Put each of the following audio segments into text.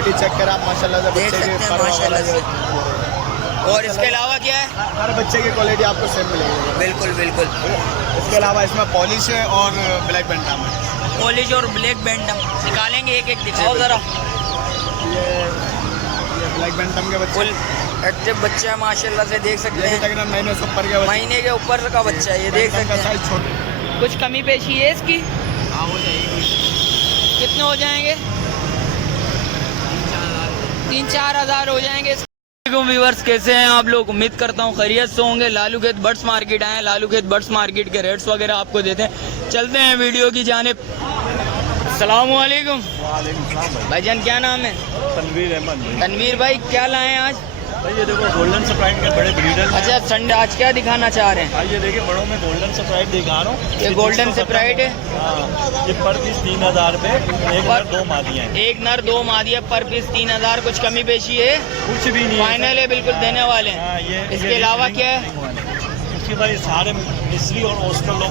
Quality check कर आप माशाल्लाह से देख सकते हैं माशाल्लाह से। और इसके अलावा क्या है? हर बच्चे की क्वालिटी आपको सेम मिलेगी। बिल्कुल बिल्कुल। इसके अलावा इसमें पॉलिश है और ब्लैक बैंटम है। पॉलिश और ब्लैक बैंटम निकालेंगे, एक एक दिखाओ जरा। ये ब्लैक बैंटम के बच्चे फुल एक्टिव बच्चा है माशाल्लाह से, देख सकते हैं। तकरीबन महीने से ऊपर के महीने के ऊपर का बच्चा है ये, देख सकते हैं। साइज छोटा। कुछ कमी पेशी है इसकी? हाँ हो जाएगी। कितने हो जाएंगे? 3-4 हज़ार हो जाएंगे। व्यूअर्स कैसे हैं आप लोग? उम्मीद करता हूँ खैरियत से होंगे। लालू खेत बर्ड्स मार्केट आए, लालू खेत बर्ड्स मार्केट के रेट्स वगैरह आपको देते हैं। चलते हैं वीडियो की जानिब। अस्सलाम वालेकुम भाईजान, क्या नाम है? तनवीर अहमद। तनवीर भाई, क्या लाए हैं आज? भाई ये देखो गोल्डन स्प्राइट के बड़े ब्रीडर। अच्छा संडे, आज क्या दिखाना चाह रहे हैं? भाई ये देखिए बड़ों में गोल्डन स्प्राइट दिखा रहा हूँ। ये गोल्डन स्प्राइट है। हाँ, ये पर पीस 3000 रुपए, एक नर 2 मादियाँ हैं। एक नर 2 मादिया, पर पीस 3000। कुछ कमी पेशी है? कुछ भी नहीं, फाइनल है, बिल्कुल देने वाले हैं। हाँ, ये इसके अलावा क्या है? इसके भाई सारे मिस्री और हॉस्टल लोग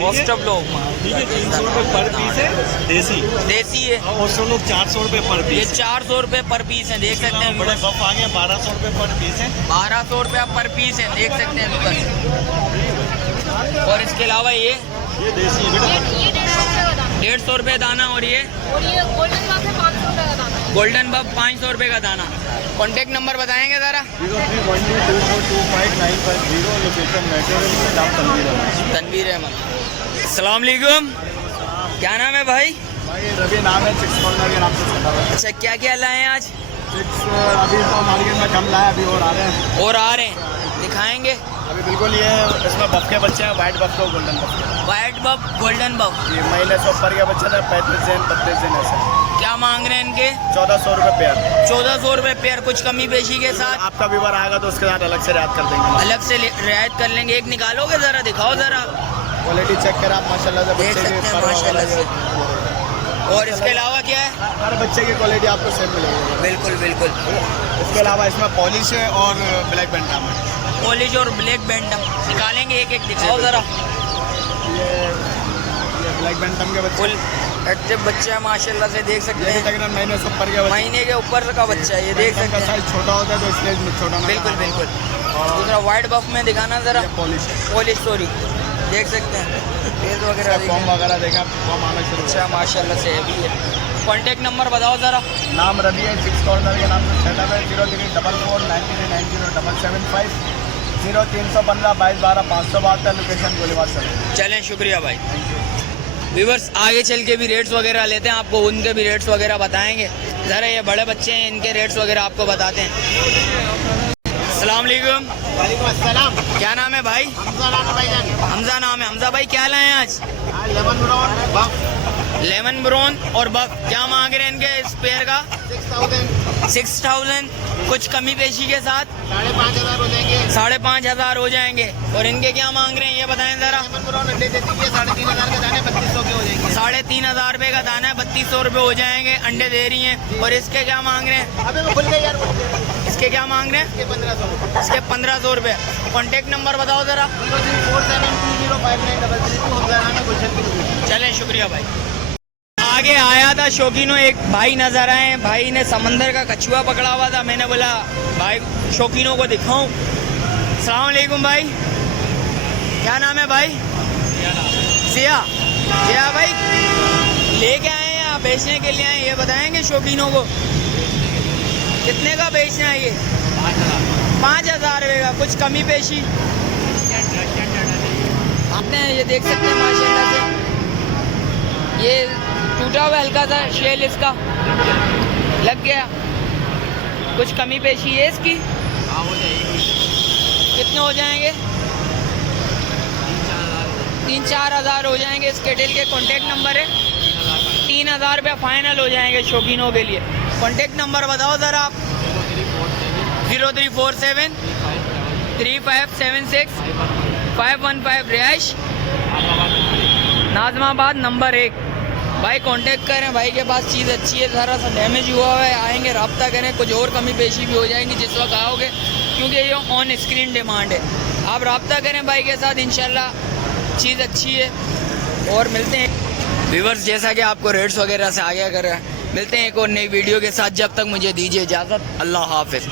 हॉस्टल लोग ठीक है। 300 रुपए पर पीस है देसी। देसी है। हॉस्टल लोग 400 रुपए पर ये पीस। 400 रुपए पर पीस है, देख सकते हैं। बड़े बफ आ गए 1200 रुपए पर पीस है। 1200 रुपया पर पीस है, देख सकते हैं बस। और इसके अलावा ये देसी है बेटा। 150 रुपये दाना। और ये गोल्डन बब 500 रुपये का दाना। कॉन्टेक्ट नंबर बताएंगे ज़रा? 0312245950। लोकेशन मेट्रो, नाम तनवीर अहमद। तनवीर अहमद। अस्सलाम वालेकुम, क्या नाम है भाई? भाई रवि नाम है, 6 कॉर्नर के नाम से चलता है। अच्छा, क्या क्या लाए हैं आज? 6 अभी तो मार्केट में कम लाया, अभी और आ रहे हैं। और आ रहे हैं, दिखाएंगे। अभी बिल्कुल ये इसमें बफ के बच्चे हैं, वाइट बफ को गोल्डन बफ के। वाइट बब, गोल्डन बब। ये महीने से ऊपर के बच्चे थे, 35 दिन 32 दिन ऐसे। क्या मांग रहे हैं इनके? 1400 रुपये पेयर। 1400 रुपये पेयर। कुछ कमी पेशी के साथ आपका व्यूवर आएगा तो उसके साथ अलग से रियायत कर देंगे। अलग से रियायत कर लेंगे। एक निकालोगे ज़रा, दिखाओ ज़रा। क्वालिटी चेक कर आप माशाल्लाह से। देख सकते हैं माशाल्लाह से। और इसके अलावा क्या है? हर बच्चे की क्वालिटी आपको सेम मिलेगी। बिल्कुल बिल्कुल। इसके अलावा इसमें पॉलिश है और ब्लैक बैंटम है। पॉलिश और ब्लैक बैंटम निकालेंगे, एक एक दिखाओ ज़रा। ये ब्लैक बैंटम के बच्चे फुल एक्टिव बच्चा है माशाल्लाह से, देख सकते हैं। तकरीबन महीने से ऊपर के महीने के ऊपर का बच्चा है ये, देख सकते हैं। साइज छोटा होता है तो इसलिए छोटा। बिल्कुल बिल्कुल। दूसरा वाइट बफ में दिखाना ज़रा। पॉलिश पॉलिश सॉरी, देख सकते हैं। तेज वगैरह फॉर्म वगैरह देखा, फॉर्म आना शुरू। अच्छा माशाल्लाह से भी है। कॉन्टेक्ट नंबर बताओ ज़रा। नाम रवि है, 6 कॉर्नर के नाम से सेटअप है। 0344939075 0315 2212 572। Location Golibar sir. चलें, शुक्रिया भाई। व्यूअर्स, आगे चल के भी रेट्स वगैरह लेते हैं, आपको उनके भी रेट्स वगैरह बताएंगे। ज़रा ये बड़े बच्चे हैं, इनके रेट्स वगैरह आपको बताते हैं। अस्सलाम वालेकुम। वालेकुम अस्सलाम। क्या नाम है भाई? हमजा नाम है भाईजान। हमजा नाम है। हमजा भाई, क्या लाए हैं आज? लेमन ब्राउन बफ। लेमन ब्राउन और बफ। क्या मांग रहे हैं इनके इस पेयर का? 6000। कुछ कमी पेशी के साथ 5500 हो जाएंगे। 5500 हो जाएंगे। और इनके क्या मांग रहे हैं ये बताएं ज़रा। लेमन ब्राउन अंडे देती है 3500 का दाना, 3200 के हो जाएंगे। 3500 रुपये का दाना है, 3200 रुपये हो जाएंगे। अंडे दे रही हैं। और इसके क्या मांग रहे हैं? अबे वो खुल गए यार। इसके क्या मांग रहे हैं? 1500। इसके 1500 रुपये। कॉन्टेक्ट नंबर बताओ ज़रा। 472059 चलें, शुक्रिया भाई। आगे आया था शौकीनों, एक भाई नजर आए। भाई ने समंदर का कछुआ पकड़ा हुआ था। मैंने बोला भाई शौकीनों को दिखाऊं। अस्सलाम वालेकुम भाई, क्या नाम है भाई? सिया। सिया भाई, लेके आए हैं या बेचने के लिए आए, ये बताएंगे शौकीनों को। कितने का बेचना है ये? 5000 रुपये का। कुछ कमी पेशी आते हैं, ये देख सकते हैं माशाल्लाह से। ये टूटा हुआ हल्का सा शेल इसका लग गया। कुछ कमी पेशी है इसकी? हो जाएगी। कितने हो जाएंगे? 3-4 हज़ार हो जाएंगे। इसके डेल के कॉन्टेक्ट नंबर है। 3000 रुपये फाइनल हो जाएंगे शौकीनों के लिए। कॉन्टेक्ट नंबर बताओ ज़रा आप। 0347 3576 515। रिहाइश नाजमाबाद नंबर 1। भाई कांटेक्ट करें, भाई के पास चीज़ अच्छी है, ज़रा सा डैमेज हुआ है, आएंगे रब्ता करें। कुछ और कमी पेशी भी हो जाएंगी जिस वक्त आओगे, क्योंकि ये ऑन स्क्रीन डिमांड है। आप रब्ता करें भाई के साथ, इंशाल्लाह चीज़ अच्छी है। और मिलते हैं व्यूअर्स, जैसा कि आपको रेट्स वगैरह से आगे अगर मिलते हैं एक और नई वीडियो के साथ, जब तक मुझे दीजिए इजाज़त। अल्लाह हाफिज़।